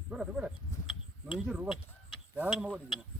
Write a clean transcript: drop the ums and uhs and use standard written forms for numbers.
Espérate, espérate. No digas ruba. Ya no me voy a decir.